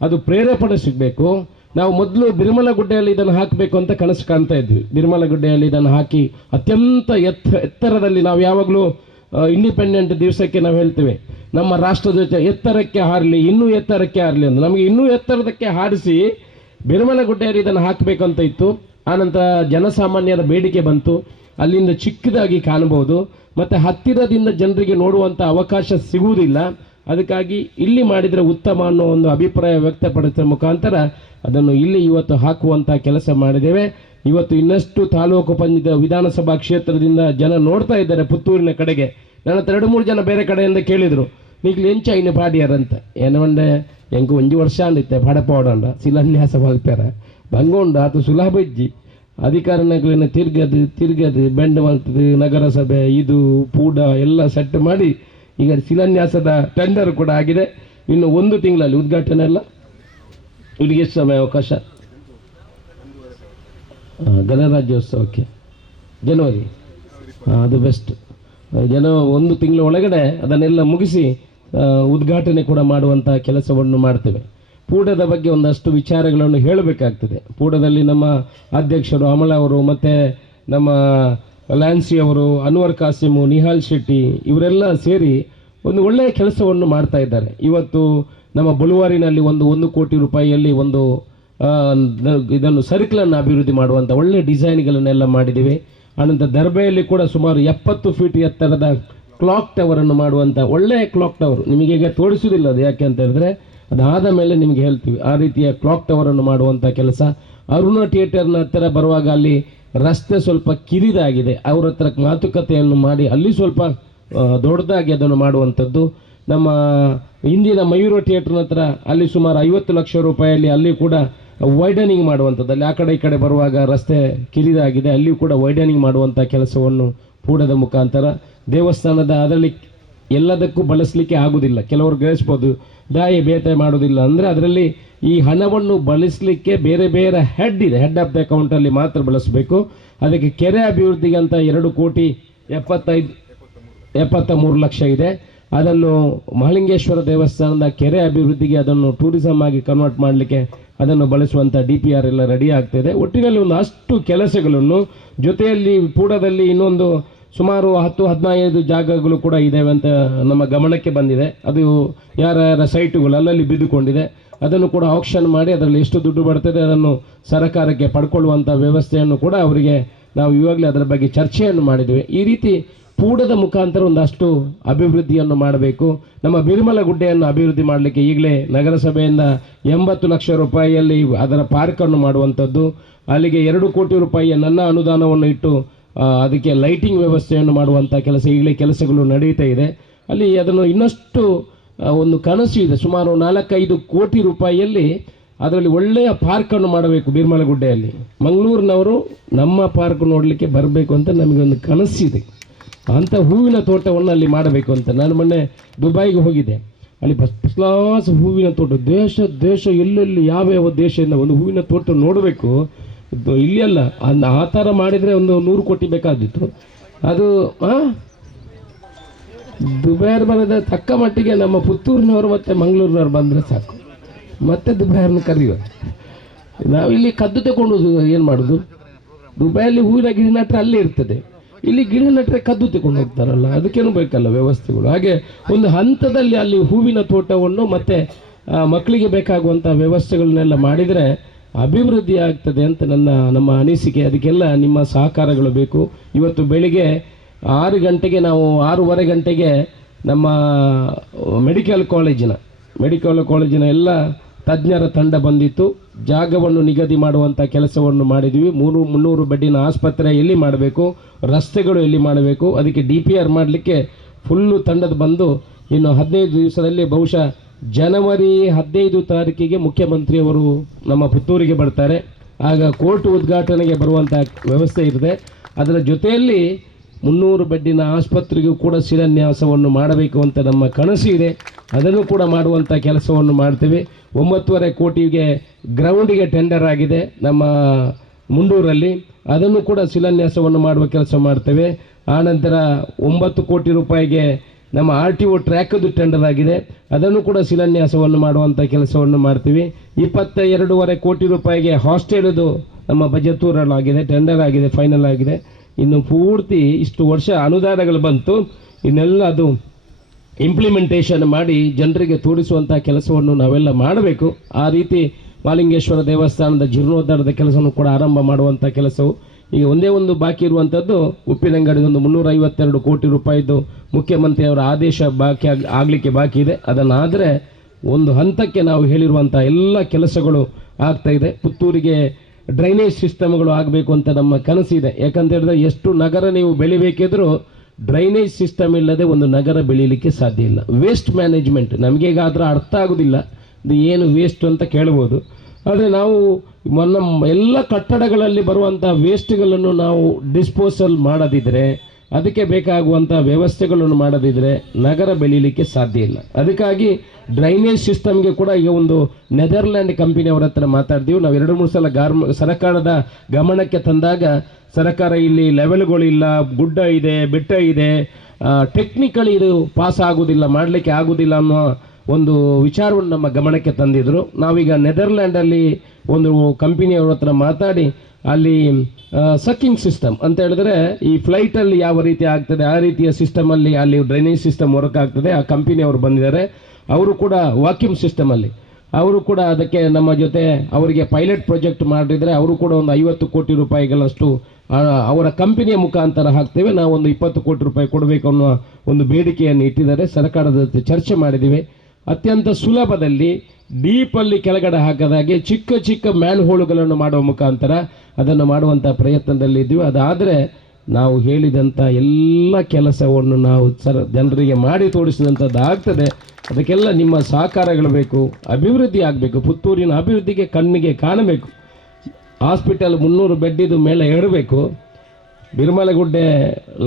ಅದು ಪ್ರೇರೇಪಣೆ ಸಿಗಬೇಕು. ನಾವು ಮೊದಲು ಬಿರುಮಲಗುಡ್ಡೆಯಲ್ಲಿ ಇದನ್ನು ಹಾಕಬೇಕು ಅಂತ ಕನಸು ಕಾಣ್ತಾ ಇದ್ವಿ. ಬಿರುಮಲಗುಡ್ಡೆಯಲ್ಲಿ ಇದನ್ನು ಹಾಕಿ ಅತ್ಯಂತ ಎತ್ತ ಎತ್ತರದಲ್ಲಿ ನಾವು ಯಾವಾಗಲೂ ಇಂಡಿಪೆಂಡೆಂಟ್ ದಿವಸಕ್ಕೆ ನಾವು ಹೇಳ್ತೇವೆ. ನಮ್ಮ ರಾಷ್ಟ್ರಧ್ವಜ ಎತ್ತರಕ್ಕೆ ಹಾರಲಿ, ಇನ್ನೂ ಎತ್ತರಕ್ಕೆ ಹಾರಲಿ ಅಂತ. ನಮಗೆ ಇನ್ನೂ ಎತ್ತರದಕ್ಕೆ ಹಾರಿಸಿ ಬಿರುಮಲಗುಡ್ಡೆಯಲ್ಲಿ ಇದನ್ನು ಹಾಕಬೇಕು ಅಂತ ಇತ್ತು. ಆನಂತರ ಜನಸಾಮಾನ್ಯರ ಬೇಡಿಕೆ ಬಂತು. ಅಲ್ಲಿಂದ ಚಿಕ್ಕದಾಗಿ ಕಾಣಬಹುದು. ಮತ್ತು ಹತ್ತಿರದಿಂದ ಜನರಿಗೆ ನೋಡುವಂಥ ಅವಕಾಶ ಸಿಗುವುದಿಲ್ಲ. ಅದಕ್ಕಾಗಿ ಇಲ್ಲಿ ಮಾಡಿದರೆ ಉತ್ತಮ ಅನ್ನೋ ಒಂದು ಅಭಿಪ್ರಾಯ ವ್ಯಕ್ತಪಡಿಸಿದ ಮುಖಾಂತರ ಅದನ್ನು ಇಲ್ಲಿ ಇವತ್ತು ಹಾಕುವಂಥ ಕೆಲಸ ಮಾಡಿದ್ದೇವೆ. ಇವತ್ತು ಇನ್ನಷ್ಟು ತಾಲೂಕು ಪಂಚಾಯತ್ ವಿಧಾನಸಭಾ ಕ್ಷೇತ್ರದಿಂದ ಜನ ನೋಡ್ತಾ ಇದ್ದಾರೆ ಪುತ್ತೂರಿನ ಕಡೆಗೆ. ನನ್ನ ಹತ್ರ ಎರಡು ಮೂರು ಜನ ಬೇರೆ ಕಡೆಯಿಂದ ಕೇಳಿದರು ನೀಗ್ಲು ಎಂಚ ಇನ್ನು ಪಾಡಿಯಾರಂತ. ಏನವಂಡೆ ಹೆಂಗೆ ಒಂದು ವರ್ಷ ಅಂದಿತ್ತೆ, ಪಾಡಪೋಡಂಡ, ಶಿಲಾನ್ಯಾಸ ಮಲ್ಪೆರ ಬಂಗೋಂಡ ಅದು ಸುಲಭ ಇಜ್ಜಿ. ಅಧಿಕಾರಿಗಳನ್ನ ತಿರ್ಗದು ತಿರ್ಗದು ಬೆಂಡ್ ಮಾಡ್ತದೆ ನಗರಸಭೆ, ಇದು, ಪೂಡ, ಎಲ್ಲ ಸೆಟ್ ಮಾಡಿ ಈಗ ಶಿಲಾನ್ಯಾಸದ ಟೆಂಡರ್ ಕೂಡ ಆಗಿದೆ. ಇನ್ನು ಒಂದು ತಿಂಗಳಲ್ಲಿ ಉದ್ಘಾಟನೆ ಅಲ್ಲ. ಇಲ್ಲಿಗೆ ಎಷ್ಟು ಸಮಯ ಅವಕಾಶ? ಗಣರಾಜ್ಯೋತ್ಸವಕ್ಕೆ. ಜನವರಿ. ಅದು ಬೆಸ್ಟ್ ಜನ ಒಂದು ತಿಂಗಳ ಒಳಗಡೆ ಅದನ್ನೆಲ್ಲ ಮುಗಿಸಿ ಉದ್ಘಾಟನೆ ಕೂಡ ಮಾಡುವಂಥ ಕೆಲಸವನ್ನು ಮಾಡ್ತೇವೆ. ಪೂಡದ ಬಗ್ಗೆ ಒಂದಷ್ಟು ವಿಚಾರಗಳನ್ನು ಹೇಳಬೇಕಾಗ್ತದೆ. ಪೂಡದಲ್ಲಿ ನಮ್ಮ ಅಧ್ಯಕ್ಷರು ಅಮಲ ಅವರು ಮತ್ತು ನಮ್ಮ ಲ್ಯಾನ್ಸಿ ಅವರು, ಅನ್ವರ್ ಕಾಸಿಮು, ನಿಹಾಲ್ ಶೆಟ್ಟಿ ಇವರೆಲ್ಲ ಸೇರಿ ಒಂದು ಒಳ್ಳೆಯ ಕೆಲಸವನ್ನು ಮಾಡ್ತಾ ಇದ್ದಾರೆ. ಇವತ್ತು ನಮ್ಮ ಬಳುವಾರಿನಲ್ಲಿ ಒಂದು ಒಂದು ಕೋಟಿ ರೂಪಾಯಿಯಲ್ಲಿ ಒಂದು ಇದನ್ನು ಸರ್ಕಲನ್ನು ಅಭಿವೃದ್ಧಿ ಮಾಡುವಂಥ ಒಳ್ಳೆಯ ಡಿಸೈನ್ಗಳನ್ನೆಲ್ಲ ಮಾಡಿದ್ದೀವಿ. ಆನಂತರ ದರ್ಬೆಯಲ್ಲಿ ಕೂಡ ಸುಮಾರು ಎಪ್ಪತ್ತು ಫೀಟ್ ಎತ್ತರದ ಕ್ಲಾಕ್ ಟವರನ್ನು ಮಾಡುವಂಥ ಒಳ್ಳೆಯ ಕ್ಲಾಕ್ ಟವರ್. ನಿಮಗೆ ಈಗ ತೋರಿಸುವುದಿಲ್ಲ ಅದು ಯಾಕೆ ಅಂತ ಹೇಳಿದ್ರೆ, ಅದಾದ ಮೇಲೆ ನಿಮಗೆ ಹೇಳ್ತೀವಿ. ಆ ರೀತಿಯ ಕ್ಲಾಕ್ ಟವರನ್ನು ಮಾಡುವಂಥ ಕೆಲಸ. ಅರುಣ ಥಿಯೇಟರ್ನ ಹತ್ತಿರ ಬರುವಾಗ ಅಲ್ಲಿ ರಸ್ತೆ ಸ್ವಲ್ಪ ಕಿರಿದಾಗಿದೆ. ಅವ್ರ ಹತ್ರ ಮಾತುಕತೆಯನ್ನು ಮಾಡಿ, ಅಲ್ಲಿ ಸ್ವಲ್ಪ ದೊಡ್ಡದಾಗಿ ಅದನ್ನು ಮಾಡುವಂಥದ್ದು. ನಮ್ಮ ಇಂದಿನ ಮಯೂರ ಥಿಯೇಟ್ರ್ನ ಹತ್ರ ಅಲ್ಲಿ ಸುಮಾರು ಐವತ್ತು ಲಕ್ಷ ರೂಪಾಯಲ್ಲಿ ಅಲ್ಲಿ ಕೂಡ ವೈಡನಿಂಗ್ ಮಾಡುವಂಥದ್ದು ಅಲ್ಲಿ ಆ ಕಡೆ ಈ ಕಡೆ ಬರುವಾಗ ರಸ್ತೆ ಕಿರಿದಾಗಿದೆ, ಅಲ್ಲಿ ಕೂಡ ವೈಡನಿಂಗ್ ಮಾಡುವಂಥ ಕೆಲಸವನ್ನು ಪೂಡದ ಮುಖಾಂತರ ದೇವಸ್ಥಾನದ ಅದರಲ್ಲಿ ಎಲ್ಲದಕ್ಕೂ ಬಳಸಲಿಕ್ಕೆ ಆಗುವುದಿಲ್ಲ ಕೆಲವರು ಗ್ರಹಿಸ್ಬೋದು ದಾಯಿ ಬೇತೆ ಮಾಡೋದಿಲ್ಲ. ಅಂದರೆ ಅದರಲ್ಲಿ ಈ ಹಣವನ್ನು ಬಳಸಲಿಕ್ಕೆ ಬೇರೆ ಬೇರೆ ಹೆಡ್ ಇದೆ. ಹೆಡ್ ಆಫ್ ದ ಅಕೌಂಟಲ್ಲಿ ಮಾತ್ರ ಬಳಸಬೇಕು. ಅದಕ್ಕೆ ಕೆರೆ ಅಭಿವೃದ್ಧಿಗೆ ಅಂತ ಎರಡು ಕೋಟಿ ಎಪ್ಪತ್ತೈದು ಎಪ್ಪತ್ತ ಮೂರು ಲಕ್ಷ ಇದೆ. ಅದನ್ನು ಮಹಲಿಂಗೇಶ್ವರ ದೇವಸ್ಥಾನದ ಕೆರೆ ಅಭಿವೃದ್ಧಿಗೆ ಅದನ್ನು ಟೂರಿಸಮ್ ಆಗಿ ಕನ್ವರ್ಟ್ ಮಾಡಲಿಕ್ಕೆ ಅದನ್ನು ಬಳಸುವಂಥ ಡಿ ಪಿ ಆರ್ ಎಲ್ಲ ರೆಡಿ ಆಗ್ತಿದೆ. ಒಟ್ಟಿನಲ್ಲಿ ಒಂದು ಅಷ್ಟು ಕೆಲಸಗಳನ್ನು ಜೊತೆಯಲ್ಲಿ, ಪೂಡದಲ್ಲಿ ಇನ್ನೊಂದು ಸುಮಾರು ಹತ್ತು ಹದಿನೈದು ಜಾಗಗಳು ಕೂಡ ಇದ್ದಾವೆ ಅಂತ ನಮ್ಮ ಗಮನಕ್ಕೆ ಬಂದಿದೆ. ಅದು ಯಾರ್ಯಾರ ಯಾರ ಸೈಟುಗಳು ಅಲ್ಲಲ್ಲಿ ಬಿದ್ದುಕೊಂಡಿದೆ. ಅದನ್ನು ಕೂಡ ಆಕ್ಷನ್ ಮಾಡಿ ಅದರಲ್ಲಿ ಎಷ್ಟು ದುಡ್ಡು ಬರ್ತದೆ ಅದನ್ನು ಸರ್ಕಾರಕ್ಕೆ ಪಡ್ಕೊಳ್ಳುವಂಥ ವ್ಯವಸ್ಥೆಯನ್ನು ಕೂಡ ಅವರಿಗೆ ನಾವು ಇವಾಗಲೇ ಅದರ ಬಗ್ಗೆ ಚರ್ಚೆಯನ್ನು ಮಾಡಿದ್ದೇವೆ. ಈ ರೀತಿ ಪೂಡದ ಮುಖಾಂತರ ಒಂದಷ್ಟು ಅಭಿವೃದ್ಧಿಯನ್ನು ಮಾಡಬೇಕು. ನಮ್ಮ ಬಿರುಮಲ ಗುಡ್ಡೆಯನ್ನು ಅಭಿವೃದ್ಧಿ ಮಾಡಲಿಕ್ಕೆ ಈಗಲೇ ನಗರಸಭೆಯಿಂದ ಎಂಬತ್ತು ಲಕ್ಷ ರೂಪಾಯಿಯಲ್ಲಿ ಅದರ ಪಾರ್ಕನ್ನು ಮಾಡುವಂಥದ್ದು. ಅಲ್ಲಿಗೆ ಎರಡು ಕೋಟಿ ರೂಪಾಯಿಯ ನನ್ನ ಅನುದಾನವನ್ನು ಇಟ್ಟು ಅದಕ್ಕೆ ಲೈಟಿಂಗ್ ವ್ಯವಸ್ಥೆಯನ್ನು ಮಾಡುವಂಥ ಕೆಲಸ, ಈಗಲೇ ಕೆಲಸಗಳು ನಡೀತಾ ಇದೆ. ಅಲ್ಲಿ ಅದನ್ನು ಇನ್ನಷ್ಟು ಒಂದು ಕನಸು ಇದೆ. ಸುಮಾರು ನಾಲ್ಕೈದು ಕೋಟಿ ರೂಪಾಯಿಯಲ್ಲಿ ಅದರಲ್ಲಿ ಒಳ್ಳೆಯ ಪಾರ್ಕನ್ನು ಮಾಡಬೇಕು ಬಿರ್ಮಲಗುಡ್ಡೆಯಲ್ಲಿ ಮಂಗಳೂರಿನವರು ನಮ್ಮ ಪಾರ್ಕ್ ನೋಡಲಿಕ್ಕೆ ಬರಬೇಕು ಅಂತ ನಮಗೊಂದು ಕನಸಿದೆ. ಅಂಥ ಹೂವಿನ ತೋಟವನ್ನು ಅಲ್ಲಿ ಮಾಡಬೇಕು ಅಂತ. ನಾನು ಮೊನ್ನೆ ದುಬೈಗೆ ಹೋಗಿದ್ದೆ. ಅಲ್ಲಿ ಫಸ್ಟ್ ಕ್ಲಾಸ್ ಹೂವಿನ ತೋಟ, ದೇಶ ದೇಶ ಎಲ್ಲೆಲ್ಲಿ ಯಾವ ಯಾವ ದೇಶದಿಂದ ಒಂದು ಹೂವಿನ ತೋಟ ನೋಡಬೇಕು ಇಲ್ಲಿ ಅಲ್ಲ ಅಂದ್- ಆ ಥರ ಮಾಡಿದರೆ ಒಂದು ನೂರು ಕೋಟಿ ಬೇಕಾದಿತ್ತು ಅದು? ದುಬೈರ್ ಬರೋದ ತಕ್ಕ ಮಟ್ಟಿಗೆ ನಮ್ಮ ಪುತ್ತೂರಿನವರು ಮತ್ತು ಮಂಗಳೂರಿನವ್ರು ಬಂದರೆ ಸಾಕು. ಮತ್ತೆ ದುಬೈರ್ನ ಕರೆಯುವ. ಇಲ್ಲಿ ಕದ್ದು ತಗೊಂಡು ಏನು ಮಾಡೋದು? ದುಬೈಯಲ್ಲಿ ಹೂವಿನ ಗಿಡ ನಟ್ರೆ ಅಲ್ಲೇ ಇರ್ತದೆ. ಇಲ್ಲಿ ಗಿಡ ನಟ್ರೆ ಕದ್ದು ತಗೊಂಡು ಹೋಗ್ತಾರಲ್ಲ, ಅದಕ್ಕೇನು ಬೇಕಲ್ಲ ವ್ಯವಸ್ಥೆಗಳು. ಹಾಗೆ ಒಂದು ಹಂತದಲ್ಲಿ ಅಲ್ಲಿ ಹೂವಿನ ತೋಟವನ್ನು ಮತ್ತೆ ಮಕ್ಕಳಿಗೆ ಬೇಕಾಗುವಂಥ ವ್ಯವಸ್ಥೆಗಳನ್ನೆಲ್ಲ ಮಾಡಿದರೆ ಅಭಿವೃದ್ಧಿ ಆಗ್ತದೆ ಅಂತ ನನ್ನ, ನಮ್ಮ ಅನಿಸಿಕೆ. ಅದಕ್ಕೆಲ್ಲ ನಿಮ್ಮ ಸಹಕಾರಗಳು ಬೇಕು. ಇವತ್ತು ಬೆಳಿಗ್ಗೆ ಆರು ಗಂಟೆಗೆ ನಾವು ಆರೂವರೆ ಗಂಟೆಗೆ ನಮ್ಮ ಮೆಡಿಕಲ್ ಕಾಲೇಜಿನ ಮೆಡಿಕಲ್ ಕಾಲೇಜಿನ ಎಲ್ಲ ತಜ್ಞರ ತಂಡ ಬಂದಿತ್ತು. ಜಾಗವನ್ನು ನಿಗದಿ ಮಾಡುವಂಥ ಕೆಲಸವನ್ನು ಮಾಡಿದ್ವಿ. ಮೂರು, ಮುನ್ನೂರು ಬೆಡ್ಡಿನ ಆಸ್ಪತ್ರೆ ಎಲ್ಲಿ ಮಾಡಬೇಕು, ರಸ್ತೆಗಳು ಎಲ್ಲಿ ಮಾಡಬೇಕು, ಅದಕ್ಕೆ ಡಿ ಪಿ ಆರ್ ಮಾಡಲಿಕ್ಕೆ ಫುಲ್ಲು ತಂಡದ ಬಂದು ಇನ್ನು ಹದಿನೈದು ದಿವಸದಲ್ಲಿ ಬಹುಶಃ ಜನವರಿ ಹದಿನೈದು ತಾರೀಕಿಗೆ ಮುಖ್ಯಮಂತ್ರಿಯವರು ನಮ್ಮ ಪುತ್ತೂರಿಗೆ ಬರ್ತಾರೆ. ಆಗ ಕೋರ್ಟ್ ಉದ್ಘಾಟನೆಗೆ ಬರುವಂಥ ವ್ಯವಸ್ಥೆ ಇದೆ ಅದರ ಜೊತೆಯಲ್ಲಿ ಮುನ್ನೂರು ಬೆಡ್ಡಿನ ಆಸ್ಪತ್ರೆಗೂ ಕೂಡ ಶಿಲಾನ್ಯಾಸವನ್ನು ಮಾಡಬೇಕು ಅಂತ ನಮ್ಮ ಕನಸು ಇದೆ. ಅದನ್ನು ಕೂಡ ಮಾಡುವಂಥ ಕೆಲಸವನ್ನು ಮಾಡ್ತೀವಿ. ಒಂಬತ್ತುವರೆ ಕೋಟಿಗೆ ಗ್ರೌಂಡಿಗೆ ಟೆಂಡರ್ ಆಗಿದೆ ನಮ್ಮ ಮುಂಡೂರಲ್ಲಿ. ಅದನ್ನು ಕೂಡ ಶಿಲಾನ್ಯಾಸವನ್ನು ಮಾಡುವ ಕೆಲಸ ಮಾಡ್ತೇವೆ. ಆನಂತರ ಒಂಬತ್ತು ಕೋಟಿ ರೂಪಾಯಿಗೆ ನಮ್ಮ ಆರ್ ಟಿ ಒ ಟ್ರ್ಯಾಕದು ಟೆಂಡರ್ ಆಗಿದೆ. ಅದನ್ನು ಕೂಡ ಶಿಲಾನ್ಯಾಸವನ್ನು ಮಾಡುವಂಥ ಕೆಲಸವನ್ನು ಮಾಡ್ತೀವಿ. ಇಪ್ಪತ್ತ ಎರಡೂವರೆ ಕೋಟಿ ರೂಪಾಯಿಗೆ ಹಾಸ್ಟೆಲ್ದು ನಮ್ಮ ಬಜೆತೂರಲ್ಲಾಗಿದೆ ಟೆಂಡರ್ ಆಗಿದೆ ಫೈನಲ್ ಆಗಿದೆ. ಇನ್ನು ಪೂರ್ತಿ ಇಷ್ಟು ವರ್ಷ ಅನುದಾನಗಳು ಬಂತು. ಇನ್ನೆಲ್ಲ ಅದು ಇಂಪ್ಲಿಮೆಂಟೇಷನ್ ಮಾಡಿ ಜನರಿಗೆ ತೋರಿಸುವಂಥ ಕೆಲಸವನ್ನು ನಾವೆಲ್ಲ ಮಾಡಬೇಕು. ಆ ರೀತಿ ಮಾಲಿಂಗೇಶ್ವರ ದೇವಸ್ಥಾನದ ಜೀರ್ಣೋದ್ಧಾರದ ಕೆಲಸವನ್ನು ಕೂಡ ಆರಂಭ ಮಾಡುವಂಥ ಕೆಲಸವು. ಈಗ ಒಂದೇ ಒಂದು ಬಾಕಿ ಇರುವಂಥದ್ದು ಉಪ್ಪಿನಂಗಡಿದೊಂದು ಮುನ್ನೂರ ಐವತ್ತೆರಡು ಕೋಟಿ ರೂಪಾಯಿದು ಮುಖ್ಯಮಂತ್ರಿಯವರ ಆದೇಶ ಬಾಕಿ ಆಗ, ಆಗಲಿಕ್ಕೆ ಬಾಕಿ ಇದೆ. ಅದನ್ನಾದರೆ ಒಂದು ಹಂತಕ್ಕೆ ನಾವು ಹೇಳಿರುವಂಥ ಎಲ್ಲ ಕೆಲಸಗಳು ಆಗ್ತಾ ಇದೆ. ಪುತ್ತೂರಿಗೆ ಡ್ರೈನೇಜ್ ಸಿಸ್ಟಮ್ಗಳು ಆಗಬೇಕು ಅಂತ ನಮ್ಮ ಕನಸಿದೆ ಯಾಕಂತ ಹೇಳಿದ್ರೆ ಎಷ್ಟು ನಗರ ನೀವು ಬೆಳಿಬೇಕಿದ್ರೂ ಡ್ರೈನೇಜ್ ಸಿಸ್ಟಮ್ ಇಲ್ಲದೆ ಒಂದು ನಗರ ಬೆಳೀಲಿಕ್ಕೆ ಸಾಧ್ಯ ಇಲ್ಲ. ವೇಸ್ಟ್ ಮ್ಯಾನೇಜ್ಮೆಂಟ್ ನಮಗೆ ಈಗ ಅದರ ಅರ್ಥ ಆಗೋದಿಲ್ಲ. ಇದು ಏನು ವೇಸ್ಟ್ ಅಂತ ಕೇಳ್ಬೋದು. ಆದರೆ ನಾವು ನಮ್ಮ ಎಲ್ಲ ಕಟ್ಟಡಗಳಲ್ಲಿ ಬರುವಂಥ ವೇಸ್ಟ್ಗಳನ್ನು ನಾವು ಡಿಸ್ಪೋಸಲ್ ಮಾಡದಿದ್ದರೆ ಅದಕ್ಕೆ ಬೇಕಾಗುವಂಥ ವ್ಯವಸ್ಥೆಗಳನ್ನು ಮಾಡದಿದ್ದರೆ ನಗರ ಬೆಳೀಲಿಕ್ಕೆ ಸಾಧ್ಯ ಇಲ್ಲ. ಅದಕ್ಕಾಗಿ ಡ್ರೈನೇಜ್ ಸಿಸ್ಟಮ್ಗೆ ಕೂಡ ಈಗ ಒಂದು ನೆದರ್ಲ್ಯಾಂಡ್ ಕಂಪನಿಯವರ ಹತ್ರ ಮಾತಾಡ್ತೀವಿ. ನಾವು ಎರಡು, ಮೂರು ಸಲ ಗಾರ್ಮ, ಸರ್ಕಾರದ ಗಮನಕ್ಕೆ ತಂದಾಗ ಸರ್ಕಾರ ಇಲ್ಲಿ ಲೆವೆಲ್ಗಳಿಲ್ಲ ಗುಡ್ಡ ಇದೆ, ಬೆಟ್ಟ ಇದೆ ಟೆಕ್ನಿಕಲಿ ಇದು ಪಾಸ್ ಆಗೋದಿಲ್ಲ, ಮಾಡಲಿಕ್ಕೆ ಆಗೋದಿಲ್ಲ ಅನ್ನೋ ಒಂದು ವಿಚಾರವನ್ನು ನಮ್ಮ ಗಮನಕ್ಕೆ ತಂದಿದ್ರು. ನಾವೀಗ ನೆದರ್ಲ್ಯಾಂಡಲ್ಲಿ ಒಂದು ಕಂಪನಿಯವ್ರ ಹತ್ರ ಮಾತಾಡಿ ಅಲ್ಲಿ ಸಕ್ಕಿಂಗ್ ಸಿಸ್ಟಮ್ ಅಂತ ಹೇಳಿದ್ರೆ ಈ ಫ್ಲೈಟಲ್ಲಿ ಯಾವ ರೀತಿ ಆಗ್ತದೆ, ಆ ರೀತಿಯ ಸಿಸ್ಟಮಲ್ಲಿ ಅಲ್ಲಿ ಡ್ರೈನೇಜ್ ಸಿಸ್ಟಮ್ ವರ್ಕ್ ಆಗ್ತದೆ, ಆ ಕಂಪನಿಯವರು ಬಂದಿದ್ದಾರೆ. ಅವರು ಕೂಡ ವಾಕ್ಯೂಮ್ ಸಿಸ್ಟಮಲ್ಲಿ ಅವರು ಕೂಡ ಅದಕ್ಕೆ ನಮ್ಮ ಜೊತೆ ಅವರಿಗೆ ಪೈಲಟ್ ಪ್ರಾಜೆಕ್ಟ್ ಮಾಡಿದರೆ ಅವರು ಕೂಡ ಒಂದು ಐವತ್ತು ಕೋಟಿ ರೂಪಾಯಿಗಳಷ್ಟು ಅವರ ಕಂಪನಿಯ ಮುಖಾಂತರ ಹಾಕ್ತೇವೆ. ನಾವು ಒಂದು ಇಪ್ಪತ್ತು ಕೋಟಿ ರೂಪಾಯಿ ಕೊಡಬೇಕು ಅನ್ನೋ ಒಂದು ಬೇಡಿಕೆಯನ್ನು ಇಟ್ಟಿದ್ದಾರೆ. ಸರ್ಕಾರದ ಜೊತೆ ಚರ್ಚೆ ಮಾಡಿದ್ದೀವಿ. ಅತ್ಯಂತ ಸುಲಭದಲ್ಲಿ ಡೀಪಲ್ಲಿ ಕೆಳಗಡೆ ಹಾಕದಾಗೆ ಚಿಕ್ಕ ಚಿಕ್ಕ ಮ್ಯಾನ್ ಹೋಳುಗಳನ್ನು ಮಾಡುವ ಮುಖಾಂತರ ಅದನ್ನು ಮಾಡುವಂಥ ಪ್ರಯತ್ನದಲ್ಲಿದ್ದೀವಿ ಅದಾದರೆ ನಾವು ಹೇಳಿದಂಥ ಎಲ್ಲ ಕೆಲಸವನ್ನು ನಾವು ಸರ್ ಜನರಿಗೆ ಮಾಡಿ ತೋರಿಸಿದಂಥದ್ದು ಆಗ್ತದೆ. ಅದಕ್ಕೆಲ್ಲ ನಿಮ್ಮ ಸಹಕಾರಗಳು ಬೇಕು, ಅಭಿವೃದ್ಧಿ ಆಗಬೇಕು, ಪುತ್ತೂರಿನ ಅಭಿವೃದ್ಧಿಗೆ ಕಣ್ಣಿಗೆ ಕಾಣಬೇಕು. ಹಾಸ್ಪಿಟಲ್ ಮುನ್ನೂರು ಬೆಡ್ಡಿದು ಮೇಲೆ ಏರಬೇಕು, ಬಿರ್ಮಲಗುಡ್ಡೆ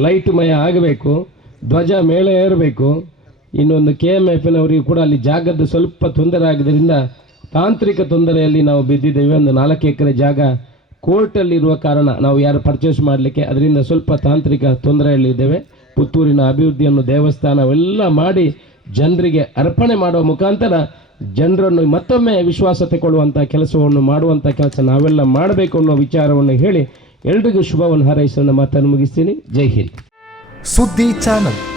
ಲೈಟ್ ಮಯ ಆಗಬೇಕು, ಧ್ವಜ ಮೇಲೆ ಏರಬೇಕು. ಇನ್ನೊಂದು ಕೆ ಎಂ ಎಫ್ನವರಿಗೂ ಕೂಡ ಅಲ್ಲಿ ಜಾಗದ್ದು ಸ್ವಲ್ಪ ತೊಂದರೆ ಆಗಿದ್ದರಿಂದ ತಾಂತ್ರಿಕ ತೊಂದರೆಯಲ್ಲಿ ನಾವು ಬಿದ್ದಿದ್ದೇವೆ. ಒಂದು ನಾಲ್ಕು ಎಕರೆ ಜಾಗ ಕೋರ್ಟಲ್ಲಿರುವ ಕಾರಣ ನಾವು ಯಾರು ಪರ್ಚೇಸ್ ಮಾಡಲಿಕ್ಕೆ ಅದರಿಂದ ಸ್ವಲ್ಪ ತಾಂತ್ರಿಕ ತೊಂದರೆಯಲ್ಲಿದ್ದೇವೆ ಪುತ್ತೂರಿನ ಅಭಿವೃದ್ಧಿಯನ್ನು ದೇವಸ್ಥಾನವೆಲ್ಲ ಮಾಡಿ ಜನರಿಗೆ ಅರ್ಪಣೆ ಮಾಡುವ ಮುಖಾಂತರ ಜನರನ್ನು ಮತ್ತೊಮ್ಮೆ ವಿಶ್ವಾಸ ತಗೊಳ್ಳುವಂಥ ಕೆಲಸವನ್ನು ಮಾಡುವಂಥ ಕೆಲಸ ನಾವೆಲ್ಲ ಮಾಡಬೇಕು ಅನ್ನೋ ವಿಚಾರವನ್ನು ಹೇಳಿ ಎಲ್ರಿಗೂ ಶುಭವನ್ನು ಹಾರೈಸೋಣ. ಮಾತನ್ನು ಮುಗಿಸ್ತೀನಿ. ಜೈ ಹಿಂದ್. ಸುದ್ದಿ ಚಾನಲ್.